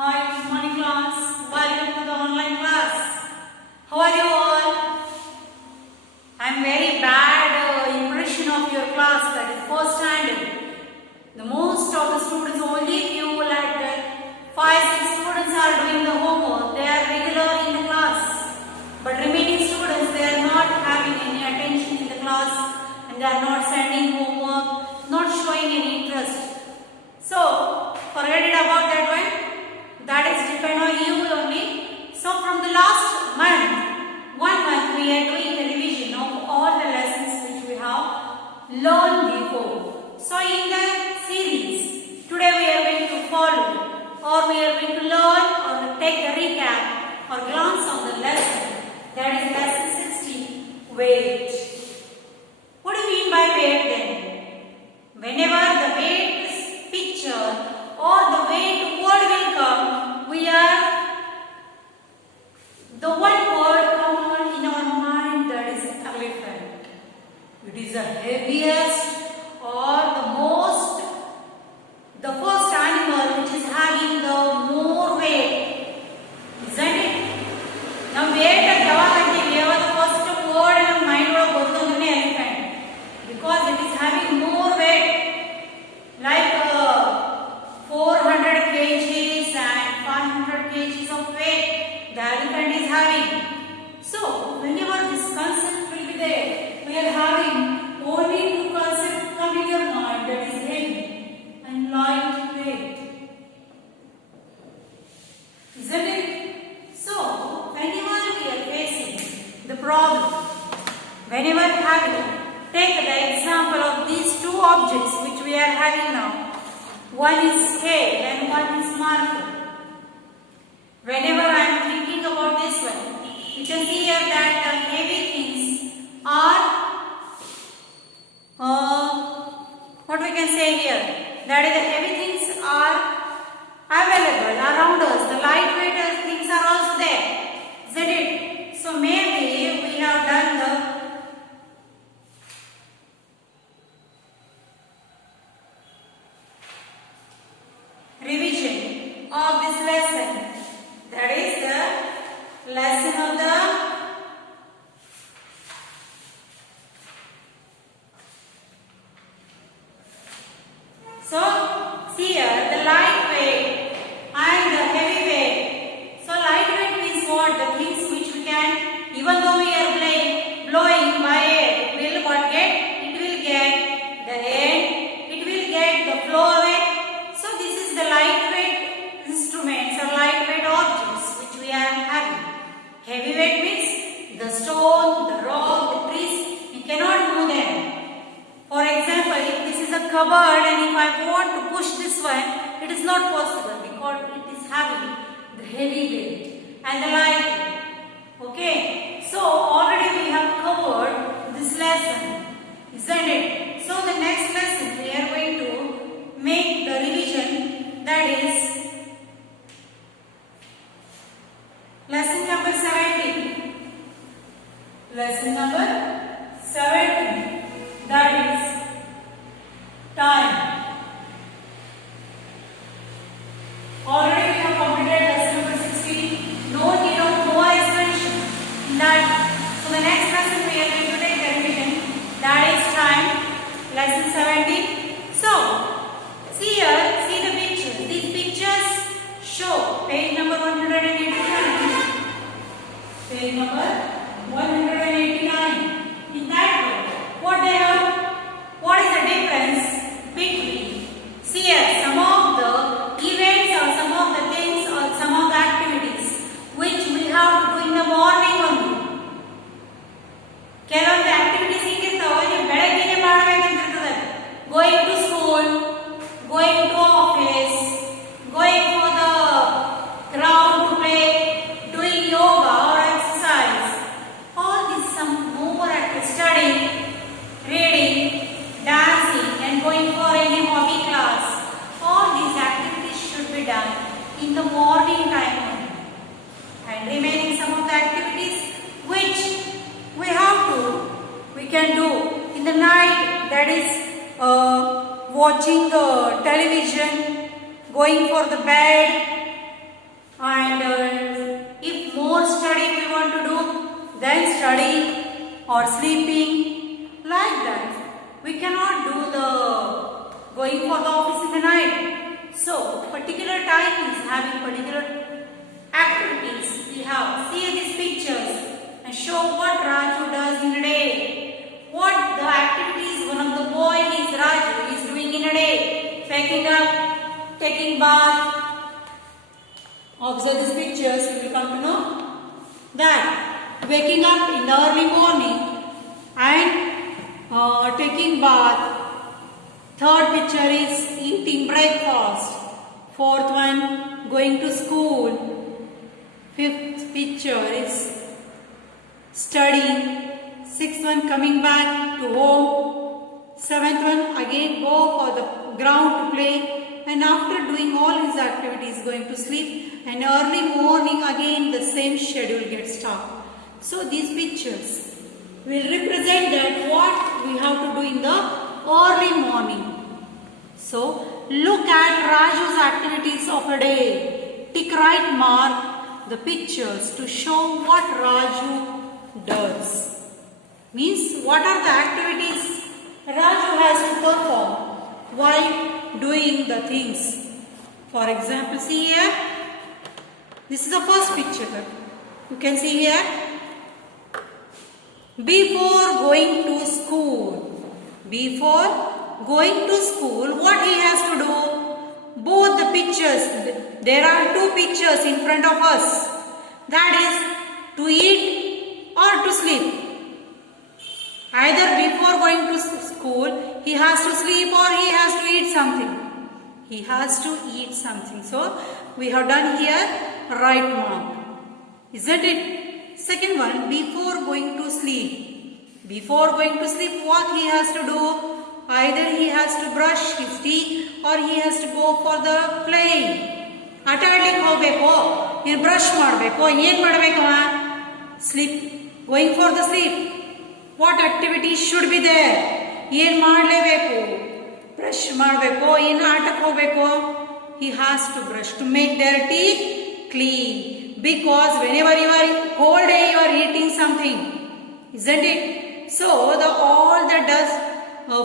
Hi, good morning class. Welcome to the online class. How are you all? I am very bad impression of your class, that is first standard. The most of the students, only few like 5-6 students are doing the homework. They are regular in the class. But remaining students, they are not having any attention in the class and they are not sending homework, not showing any interest. So, forget it about that one. That is depend on you only. So, from the last month, 1 month, we are doing a revision of all the lessons which we have learned before. So, in the series, today we are going to follow or we are going to learn or take a recap or glance on the lesson. That is lesson 16, weight. What do you mean by weight then? Whenever the weight is pictured or the weight word will come, we are the one word common in our mind, that is elephant. It is the heaviest or the first animal which is having the more weight, isn't it? Now weight at the first word in our mind was elephant, because it is having more weight, like 400 kgs and 500 kgs of weight the elephant is having. So, whenever this concept will be there, we are having only two concepts coming in your mind, that is heavy and light weight. Isn't it? So, whenever we are facing the problem, whenever take the example of these two objects which we are having now. One is scale and one is marker. Whenever I am thinking about this one, you can see here that the heavy things are, what we can say here, that is the heavy things are available around us. The lightweight things are also there, isn't it? So maybe we have done the revision of this lesson. That is the lesson of the see here the light weight and the heavy weight. So light weight means what? The things which we can, even though we are blowing by air, it will get the air, it will get the flow away. So this is the lightweight instruments or lightweight objects which we are having. Heavyweight means the stone, the rock, the trees, you cannot move them. For example, if this is a cupboard and if I want to push this one, it is not possible because it is having the heavy weight and the light weight. Okay, so already we have covered this lesson, isn't it? So the next lesson we are going to make the revision, that is lesson number 17. Lesson number 17, that is time. Already we have completed lesson number 16. No need of more explanation in that. So the next lesson we are going to take the revision, that is time, lesson 17. So, see here, see the pictures. These pictures show page number 189. Page number 189. In that one, what is the difference between, see here, some of the events or some of the things or some of the activities which we have to do in the morning only. ಕೆಲವೊಂದು activities ಹಿಂಗಿರ್ತಾವೆ ನೀವು ಬೆಳಗ್ಗೆನೇ ಮಾಡಬೇಕಂತಿರ್ತದೆ. Going to school, going to office, going for the ground to play, doing yoga or exercise. All this some more studying, reading, dancing and going for any hobby class. All these activities should be done in the morning time only. And remaining some of the activities which we can do in the night, that is watching the television, going for the bed, And if more study we want to do, then studying or sleeping, like that. We cannot do the going for the office in the night. So particular time is having particular activities. We have see these pictures and show what Raju does in a day. What the activities one of the boy is Raju is doing in a day. Waking up, taking bath. Observe these pictures, you will come to know that waking up in the early morning and taking bath. Third picture is eating breakfast. Fourth one, going to school. Fifth picture is studying. Sixth one, coming back to home. Seventh one, again go for the ground to play. And after doing all his activities, going to sleep. And early morning again the same schedule gets started. So these pictures will represent that what we have to do in the early morning. So look at Raju's activities of a day. Tick right mark the pictures to show what Raju does. Means what are the activities Raju has to perform while doing the things. For example, see here. This is the first picture. You can see here. Before going to school. Before going to school, what he has to do? Both the pictures. There are two pictures in front of us. That is to eat or to sleep. Either before going to school, he has to sleep or he has to eat something. He has to eat something. So, we have done here right mark. Isn't it? Second one, before going to sleep. Before going to sleep, what he has to do? Either he has to brush his teeth or he has to go for the playing. ಆಟ ಆಡ್ಲಿಕ್ಕೆ ಹೋಗಬೇಕು, ಏನು brush ಮಾಡಬೇಕು, ಏನು ಮಾಡಬೇಕು? Sleep, going for the sleep. What activities should be there? ಏನು ಮಾಡಲೇಬೇಕು? Brush ಮಾಡಬೇಕು, ಏನು ಆಟಕ್ಕೆ ಹೋಗಬೇಕು? He has to brush to make their teeth clean. Because whenever you are whole day you are eating something, isn't it? So all the dust,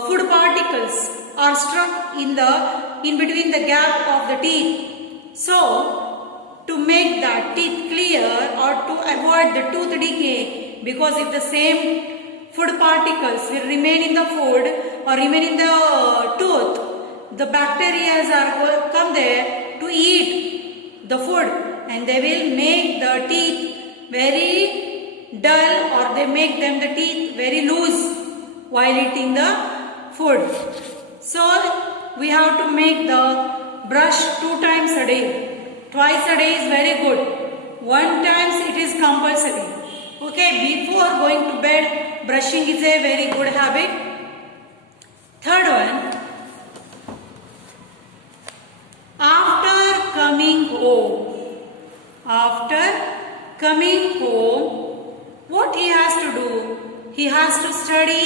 food particles are stuck in between the gap of the teeth. So to make that teeth clear or to avoid the tooth decay, because if the same food particles will remain in the food or remain in the tooth, the bacteria are come there to eat the food and they will make the teeth very dull or they make them the teeth very loose while eating the food. So we have to make the brush 2 times a day. Twice a day is very good. 1 time it is compulsory. Okay, before going to bed, brushing is a very good habit. Third one, after coming home. After coming home, what he has to do? He has to study.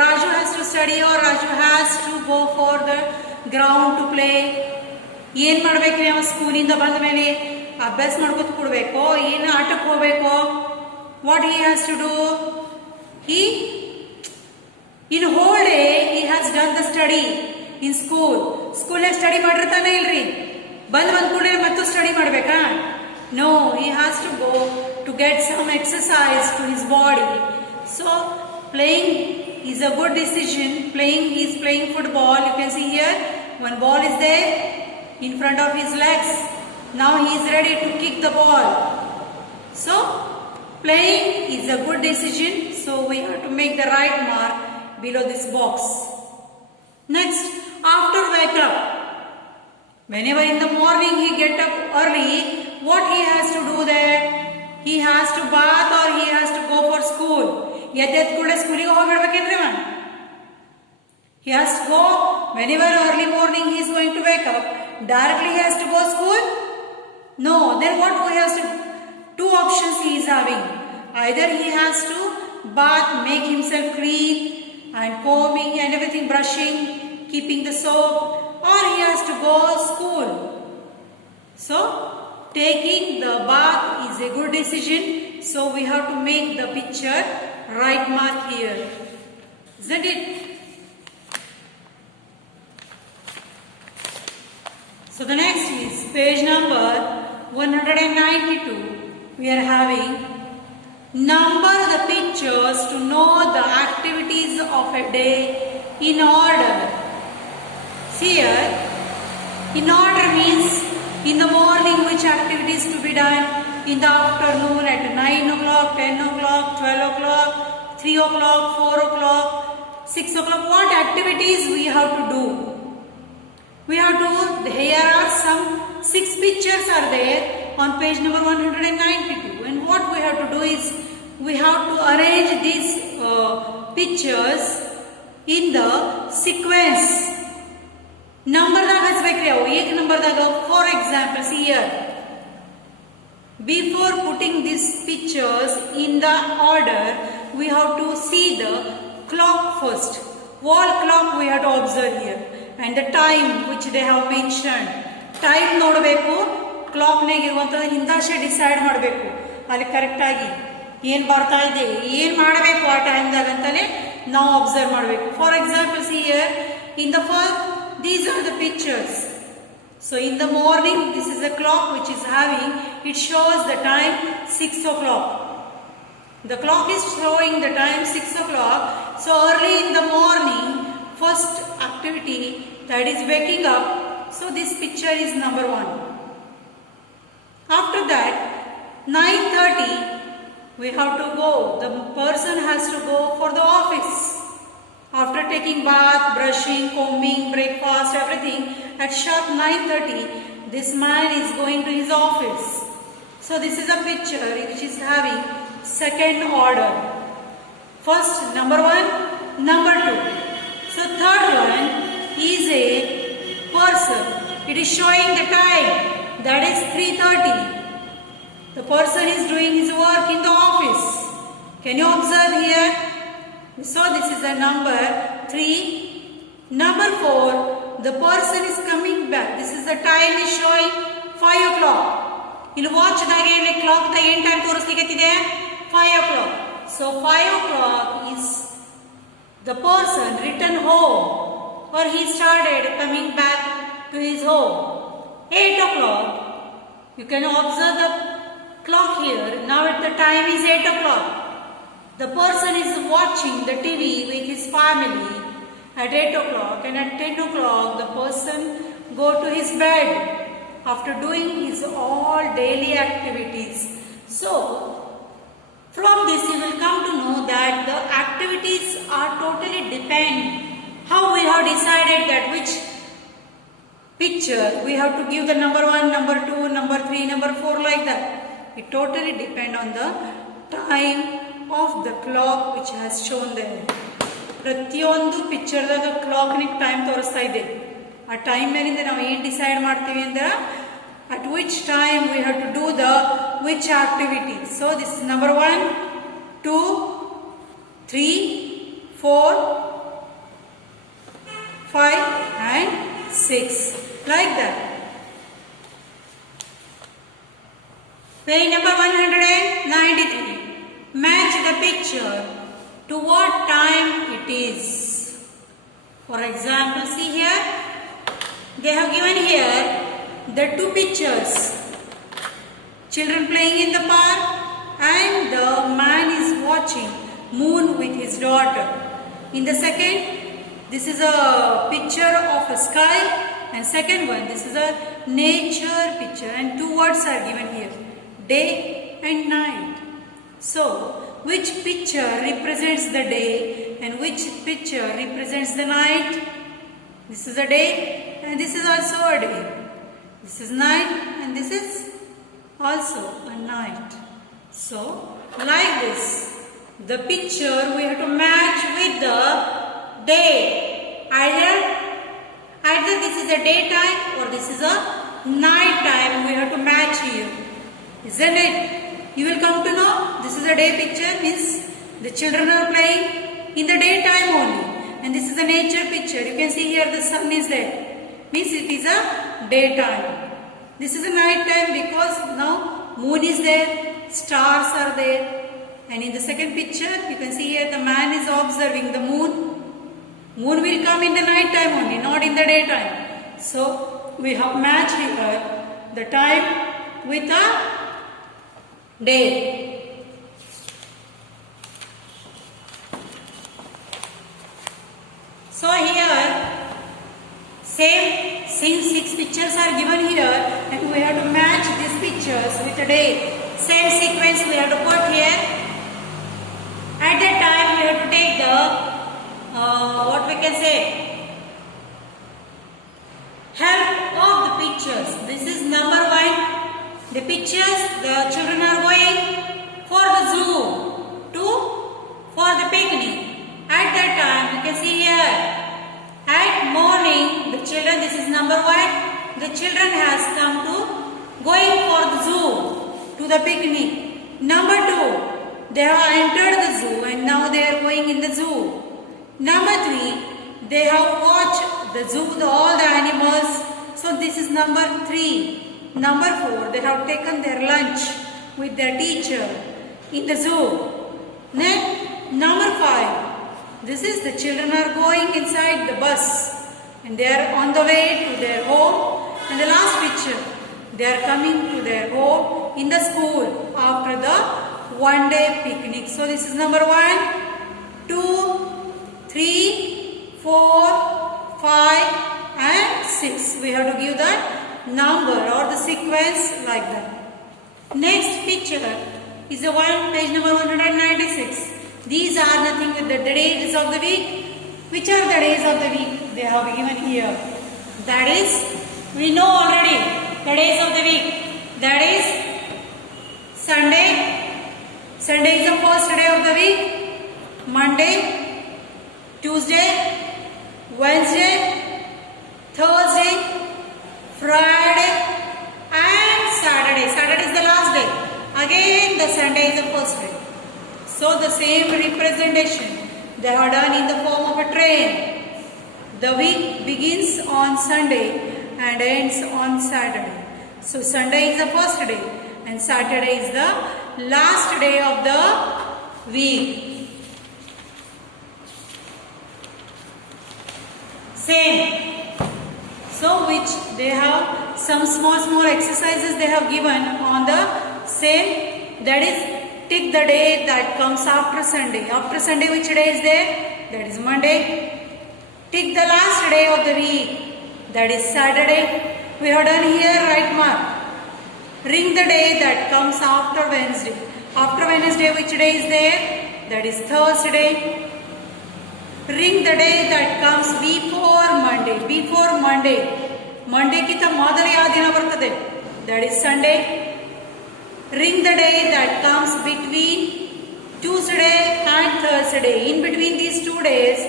Raju has to study or Raju has to go for the ground to play. ಏನು ಮಾಡಬೇಕ್ರಿ? ಅವ ಸ್ಕೂಲಿಂದ ಬಂದ ಮೇಲೆ ಅಭ್ಯಾಸ ಮಾಡ್ಕೊತ ಕೊಡಬೇಕು, ಏನು ಆಟಕ್ಕೆ ಹೋಗಬೇಕು? What he has to do? He in whole day he has done the study in school. ಸ್ಕೂಲ್ನಾಗ ಸ್ಟಡಿ ಮಾಡಿರ್ತಾನೆ ಇಲ್ರಿ? ಬಂದು ಕೂಡಲೇ ಮತ್ತು ಸ್ಟಡಿ ಮಾಡಬೇಕಾ? No, he has to go to get some exercise to his body. So playing is a good decision. He is playing football. You can see here one ball is there in front of his legs. Now he is ready to kick the ball. So playing is a good decision. So we have to make the right mark below this box. Next, after wake up, whenever in the morning he get up early, what he has to do there? He has to bath or he has to go for school. ಎದ್ದೆದ್ದು ಕೂಡ ಸ್ಕೂಲಿಗೆ ಹೋಗ್ಬಿಡ್ಬೇಕೇನ್ರಿ ಅವ? He has to go whenever early morning he is going to wake up. Directly he has to go school? No. Then what he has to? 2 options he is having. Either he has to bath, make himself clean and combing and everything, brushing, keeping the soap, or he has to go school. So taking the bath is a good decision. So we have to make the picture right mark here. Isn't it? So the next is page number 192. We are having number the pictures to know the activities of a day in order. See here, in order means in the morning which activities to be done, in the afternoon at 9 o'clock, 10 o'clock, 12 o'clock, 3 o'clock, 4 o'clock, 6 o'clock, what activities we have to do. We have to, here are some 6 pictures are there on page number 192, and what we have to do is we have to arrange these pictures in the sequence. Number daga hachbekri avu, ek number daga, for example, see here. Before putting these pictures in the order, we have to see the clock first. Wall clock we have to observe here. And the time which they have mentioned. Time nodbeku, clock nege iruvantadu hindashe decide madbeku. Ali correct agi ಏನು ಬರ್ತಾ ಇದೆ, ಏನು ಮಾಡಬೇಕು ಆ ಟೈಮ್ದಾಗ ಅಂತಾನೆ ನಾವು observe ಮಾಡಬೇಕು. For example see here in the first these are the pictures. So in the morning this is the clock which is having, it shows the time 6 o'clock. The clock is showing the time 6 o'clock. So early in the morning, first activity that is waking up. So this picture is number 1. After that 9:30 we have to go. The person has to go for the office. After taking bath, brushing, combing, breakfast, everything, at sharp 9:30, this man is going to his office. So this is a picture which is having second order. First, number 1, number 2. So third one is a person. It is showing the time. That is 3:30. The person is doing his work in the office. Can you observe here? So this is the number 3. Number 4, the person is coming back. This is the time is showing 5 o'clock. In watch the clock, the end time toristikatide 5 o'clock. So 5 o'clock is the person returned home, or he started coming back to his home. 8 o'clock, you can observe the clock here. Now at the time is 8 o'clock. The person is watching the TV with his family at 8 o'clock, and at 10 o'clock the person go to his bed after doing his all daily activities. So from this you will come to know that the activities are totally depend how we have decided that which picture we have to give the number 1, number 2, number 3, number 4 like that. It totally depend on the time of the clock which has shown there. ಪ್ರತಿಯೊಂದು ಪಿಕ್ಚರ್ದಾಗ ಕ್ಲಾಕ್ನಿಗೆ time ತೋರಿಸ್ತಾ ಇದೆ. ಆ time ಮೇಲಿಂದ ನಾವು ಏನು decide ಮಾಡ್ತೀವಿ ಅಂದ್ರೆ at which time we have to do the which activity. So this is number 1, 2, 3, 4, 5 and 6 like that. Page number 193. Match the picture to what time it is. For example, see here, they have given here the 2 pictures. Children playing in the park, and the man is watching moon with his daughter. In the second, this is a picture of a sky, and second one, this is a nature picture, and 2 words are given here, day and night. So, which picture represents the day and which picture represents the night? This is a day and this is also a day. This is night and this is also a night. So, like this, the picture we have to match with the day. Either this is a daytime or this is a night time. We have to match here. Isn't it? You will come to know this is a day picture, means the children are playing in the daytime only, and this is a nature picture. You can see here the sun is there, means it is a daytime. This is a night time because now moon is there, stars are there. And in the second picture, you can see here the man is observing the moon. Moon will come in the night time only, not in the daytime. So we have matched here the time with a day. So here, same, since 6 pictures are given here, and we have to match these pictures with a day. Same sequence we have to put here. At that time, we have to take the what we can say, help of the pictures. This is number 1. The pictures, the children are going for the zoo for the picnic. At that time, you can see here, at morning, the children, this is number 1, the children has come to going for the zoo, to the picnic. Number 2, they have entered the zoo and now they are going in the zoo. Number 3, they have watched the zoo, all the animals. So this is number 3. Number 4, they have taken their lunch with their teacher in the zoo. Then number 5, this is the children are going inside the bus and they are on the way to their home. And the last picture, they are coming to their home in the school after the one-day picnic. So this is number 1, 2, 3, 4, 5 and 6. We have to give the number or the sequence like that. Next picture is the one, page number 196. These are nothing but the days of the week. Which are the days of the week? They have given here. That is, we know already the days of the week. That is Sunday. Sunday is the first day of the week. Monday, Tuesday, Wednesday, Thursday, Friday and Saturday. Saturday is the last day. Again the Sunday is the first day. So the same representation they are done in the form of a train. The week begins on Sunday and ends on Saturday. So Sunday is the first day and Saturday is the last day of the week. Same. So which they have some small exercises they have given on the same, that is tick the day that comes after Sunday. After Sunday which day is there? That is Monday. Tick the last day of the week, that is Saturday. We have done here right mark. Ring the day that comes after Wednesday. After Wednesday which day is there? That is Thursday. Ring the day that comes before Monday. Before Monday. Monday kita ಮೊದಲ ಯಾವ ದಿನ ಬರ್ತದೆ? That is Sunday. Ring the day that comes between Tuesday and Thursday. In between these 2 days,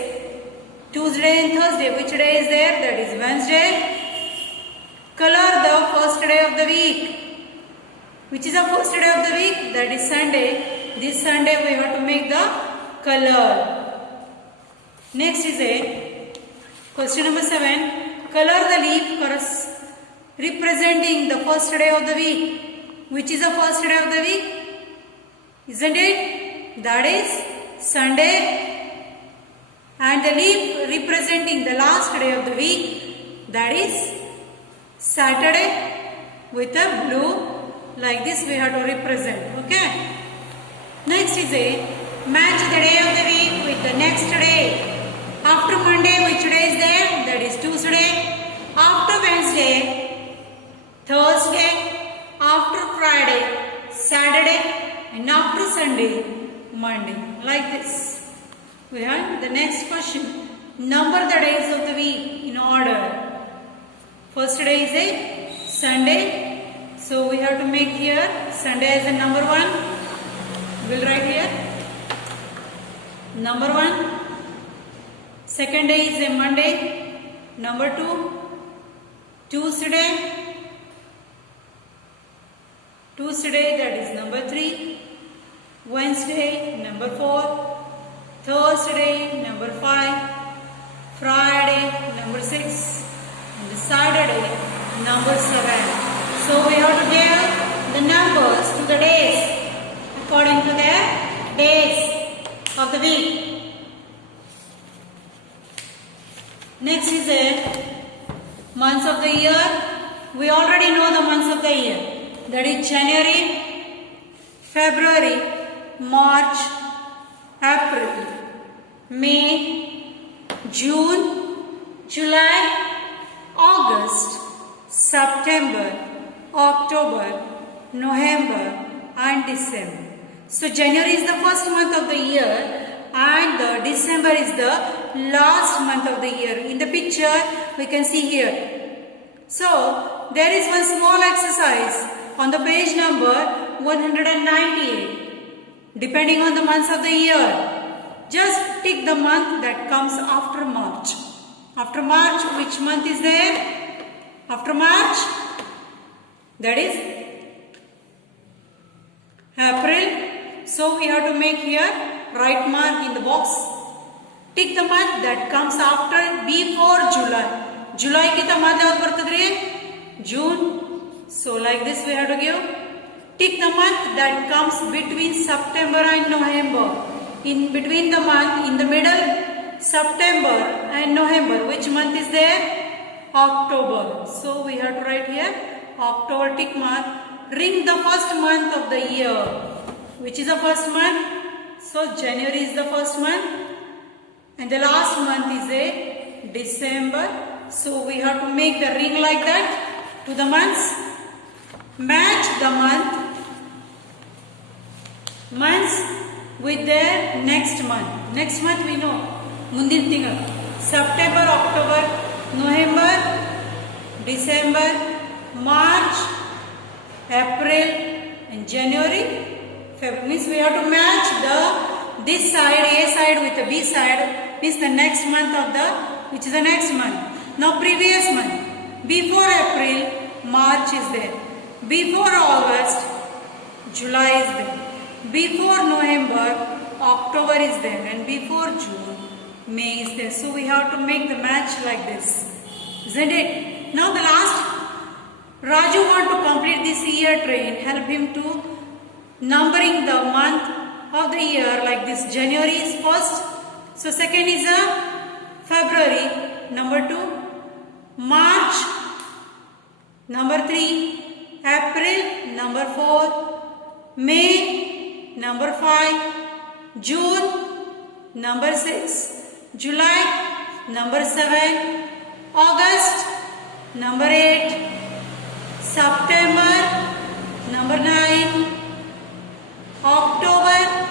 Tuesday and Thursday, which day is there? That is Wednesday. Color the first day of the week. Which is the first day of the week? That is Sunday. This Sunday we have to make the color. Next is a question number 7. Color the leaf representing the first day of the week. Which is the first day of the week? Isn't it? That is Sunday. And the leaf representing the last day of the week. That is Saturday. With a blue. Like this we have to represent. Okay. Next is a match the day of the week with the next day. After Monday, which day is there? That is Tuesday. After Wednesday, Thursday. After Friday, Saturday. And after Sunday, Monday. Like this. We have the next question. Number the days of the week in order. First day is a Sunday. So we have to make here Sunday as a number 1. We'll write here. Number 1. Second day is a Monday. Number 2, Tuesday. Tuesday, that is number 3. Wednesday, number 4. Thursday, number 5. Friday, number 6. And Saturday, number 7. the week. Next is a months of the year. We already know the months of the year. That is January, February, March, April, May, June, July, August, September, October, November and December. So January is the first month of the year and December is the last month of the year. In the picture we can see here. So there is one small exercise on the page number 198. Depending on the months of the year, just pick the month that comes after March. After March, which month is there? After March, that is April. So we have to make here right mark in the box. Tick the month that comes after before July. July kita month ಯಾವುದು ಬರ್ತದ್ರಿ? June. So like this we have to give. Tick the month that comes between September and November. In between the month, in the middle, September and November. Which month is there? October. So we have to write here October, tick mark. Ring the first month of the year. Which is the first month? So January is the first month. And the last month is a December. So we have to make the ring like that to the months. Match the months with their next month. Next month we know. Mundin tingal. September, October, November, December, March, April and January. February. Means we have to match this side, A side with the B side. Means the next month of which is the next month. Now previous month. Before April, March is there. Before August, July is there. Before November, October is there. And before June, May is there. So we have to make the match like this. Isn't it? Now the last, Raju want to complete this year train. Help him to numbering the month of the year like this. January is first. So second is February. Number 2. March. Number 3. April. Number 4. May. Number 5. June. Number 6. July. Number 7. August. Number 8. September.